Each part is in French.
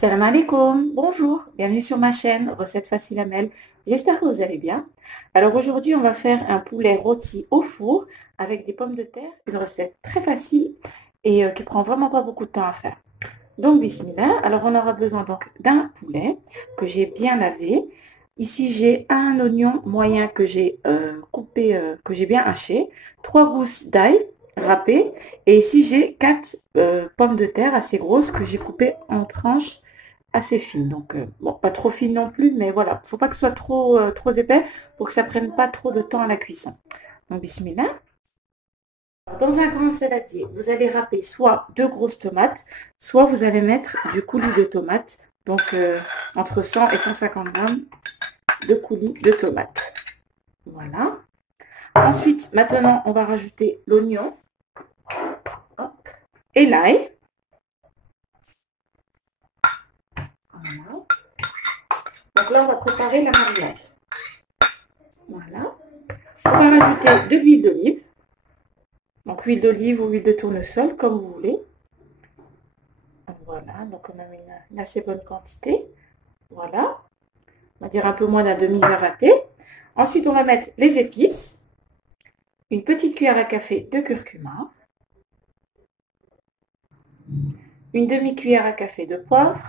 Salam alaikum, bonjour, bienvenue sur ma chaîne Recettes Faciles Amel. J'espère que vous allez bien. Alors aujourd'hui, on va faire un poulet rôti au four avec des pommes de terre, une recette très facile et qui prend vraiment pas beaucoup de temps à faire. Donc bismillah, alors on aura besoin donc d'un poulet que j'ai bien lavé. Ici, j'ai un oignon moyen que j'ai coupé, que j'ai bien haché, 3 gousses d'ail râpées et ici j'ai 4 pommes de terre assez grosses que j'ai coupées en tranches assez fines. Donc bon, pas trop fines non plus, mais voilà, faut pas que ce soit trop épais pour que ça prenne pas trop de temps à la cuisson. Donc bismillah. Dans un grand saladier, vous allez râper soit 2 grosses tomates, soit vous allez mettre du coulis de tomates, donc entre 100 et 150 grammes de coulis de tomates. Voilà. Ensuite, maintenant, on va rajouter l'oignon et l'ail. Voilà. Donc là, on va préparer la marinade. Voilà. On va rajouter de l'huile d'olive. Donc huile d'olive ou huile de tournesol, comme vous voulez. Voilà, donc on a une assez bonne quantité. Voilà. On va dire un peu moins d'un demi-verre à thé. Ensuite, on va mettre les épices. Une petite cuillère à café de curcuma. Une demi-cuillère à café de poivre.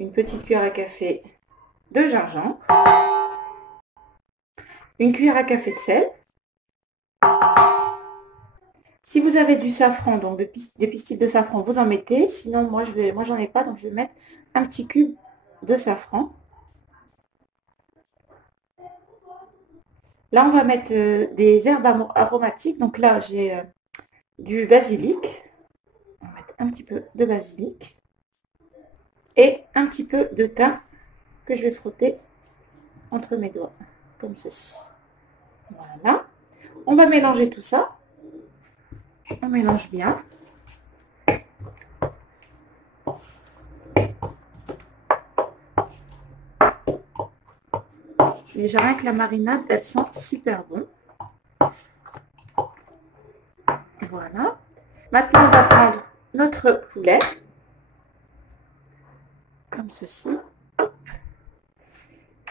Une petite cuillère à café de gingembre. Une cuillère à café de sel. Si vous avez du safran, donc des pistils de safran, vous en mettez. Sinon, moi j'en ai pas, donc je vais mettre un petit cube de safran. Là, on va mettre des herbes aromatiques. Donc là, j'ai du basilic. On va mettre un petit peu de basilic. Et un petit peu de thym que je vais frotter entre mes doigts, comme ceci. Voilà. On va mélanger tout ça. On mélange bien. Déjà, rien que la marinade, elle sent super bon. Voilà. Maintenant, on va prendre notre poulet. Comme ceci.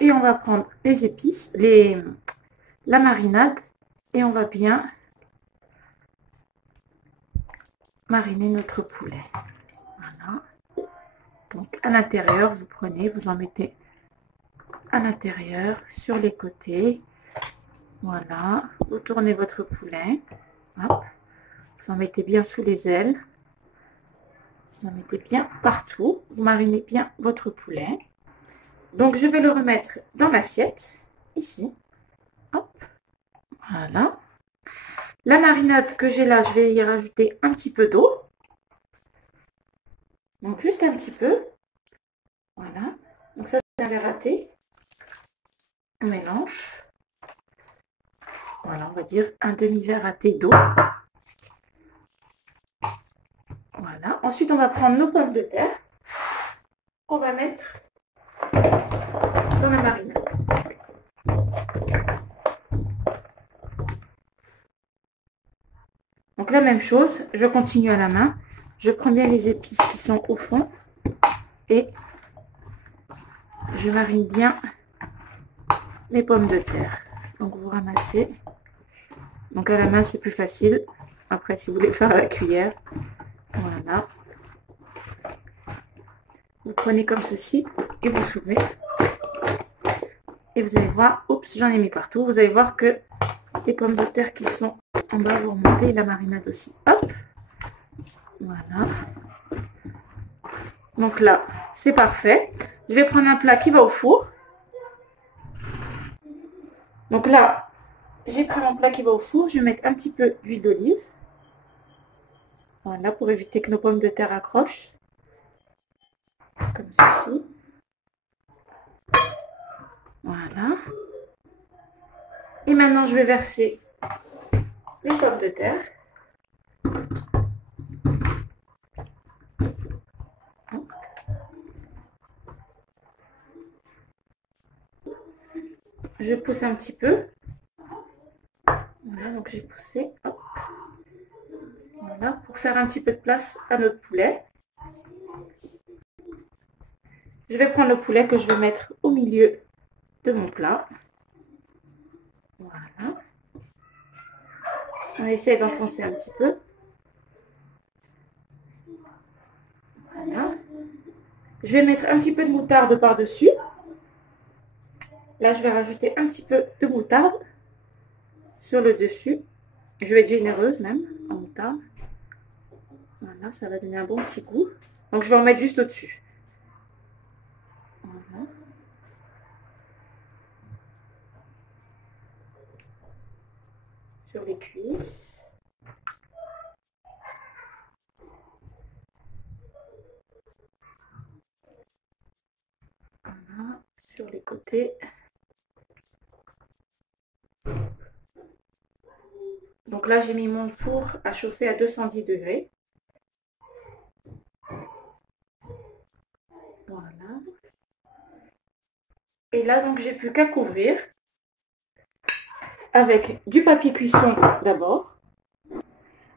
Et on va prendre les épices, la marinade. Et on va bien mariner notre poulet. Voilà. Donc, à l'intérieur, vous prenez, vous en mettez à l'intérieur, sur les côtés. Voilà. Vous tournez votre poulet. Hop. Vous en mettez bien sous les ailes. Vous en mettez bien partout. Vous marinez bien votre poulet. Donc, je vais le remettre dans l'assiette. Ici. Hop. Voilà. La marinade que j'ai là, je vais y rajouter un petit peu d'eau. Donc, juste un petit peu. Voilà. Donc, ça, c'est un verre à thé. On mélange. Voilà, on va dire un demi-verre à thé d'eau. Voilà. Ensuite, on va prendre nos pommes de terre qu'on va mettre dans la marinade. Donc, la même chose, je continue à la main. Je prends bien les épices qui sont au fond et je marine bien les pommes de terre. Donc, vous ramassez. Donc, à la main, c'est plus facile. Après, si vous voulez faire à la cuillère, voilà. Vous prenez comme ceci et vous soulevez. Et vous allez voir, oups, j'en ai mis partout. Vous allez voir que les pommes de terre qui sont en bas, vous remontez la marinade aussi. Hop, voilà. Donc là, c'est parfait. Je vais prendre un plat qui va au four. Donc là, j'ai pris mon plat qui va au four. Je vais mettre un petit peu d'huile d'olive. Voilà, pour éviter que nos pommes de terre accrochent. Comme ceci. Voilà. Et maintenant, je vais verser les pommes de terre. Je pousse un petit peu. Voilà, donc j'ai poussé. Hop. Voilà, pour faire un petit peu de place à notre poulet. Je vais prendre le poulet que je vais mettre au milieu de mon plat. Voilà. On essaie d'enfoncer un petit peu. Voilà. Je vais mettre un petit peu de moutarde par-dessus. Là, je vais rajouter un petit peu de moutarde sur le dessus. Je vais être généreuse même en moutarde. Voilà, ça va donner un bon petit goût. Donc, je vais en mettre juste au-dessus. Voilà. Sur les cuisses. Voilà. Sur les côtés. Donc là, j'ai mis mon four à chauffer à 210 degrés. Voilà. Et là, donc, j'ai plus qu'à couvrir avec du papier cuisson d'abord.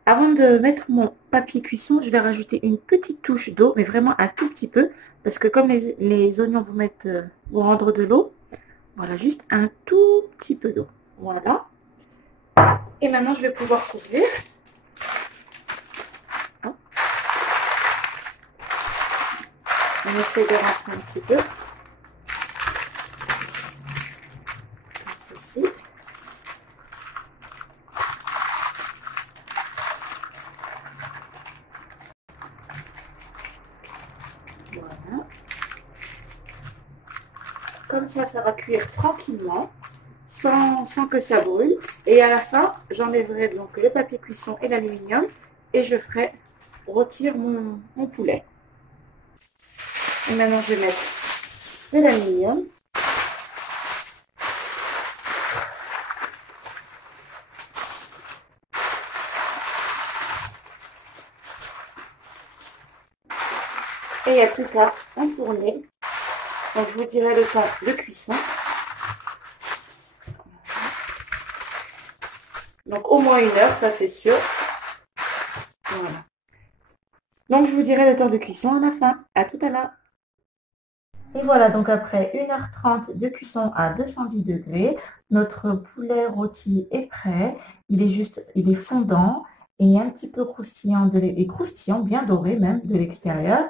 Avant de mettre mon papier cuisson, je vais rajouter une petite touche d'eau, mais vraiment un tout petit peu, parce que comme les oignons vont rendre de l'eau, voilà, juste un tout petit peu d'eau. Voilà. Et maintenant, je vais pouvoir couvrir. On essaie de rentrer un petit peu. Comme ceci. Voilà. Comme ça va cuire tranquillement, sans que ça brûle. Et à la fin, j'enlèverai donc le papier cuisson et l'aluminium et je ferai rôtir mon poulet. Et maintenant, je vais mettre de l'aluminium. Et il n'y a plus qu'à enfourner. Donc, je vous dirai le temps de cuisson. Donc, au moins 1 heure, ça c'est sûr. Voilà. Donc, je vous dirai le temps de cuisson à la fin. À tout à l'heure. Et voilà, donc après 1h30 de cuisson à 210 degrés, notre poulet rôti est prêt. Il est fondant et un petit peu croustillant, croustillant, bien doré même de l'extérieur.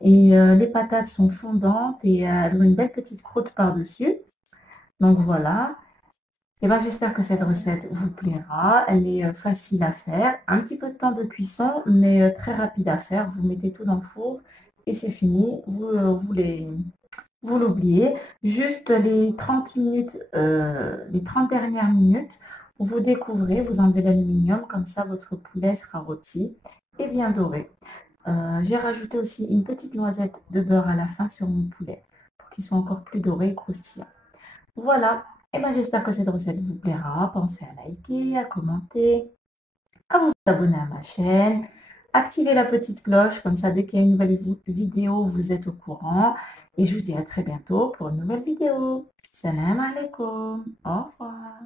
Et les patates sont fondantes et elles ont une belle petite croûte par-dessus. Donc voilà. Et ben, j'espère que cette recette vous plaira. Elle est facile à faire. Un petit peu de temps de cuisson, mais très rapide à faire. Vous mettez tout dans le four et c'est fini. Vous l'oubliez. Juste les 30 minutes, les 30 dernières minutes, vous découvrez, vous enlevez l'aluminium, comme ça votre poulet sera rôti et bien doré. J'ai rajouté aussi une petite noisette de beurre à la fin sur mon poulet pour qu'il soit encore plus doré et croustillant. Voilà, et ben j'espère que cette recette vous plaira. Pensez à liker, à commenter, à vous abonner à ma chaîne. Activez la petite cloche, comme ça dès qu'il y a une nouvelle vidéo, vous êtes au courant. Et je vous dis à très bientôt pour une nouvelle vidéo. Salam alaikum. Au revoir.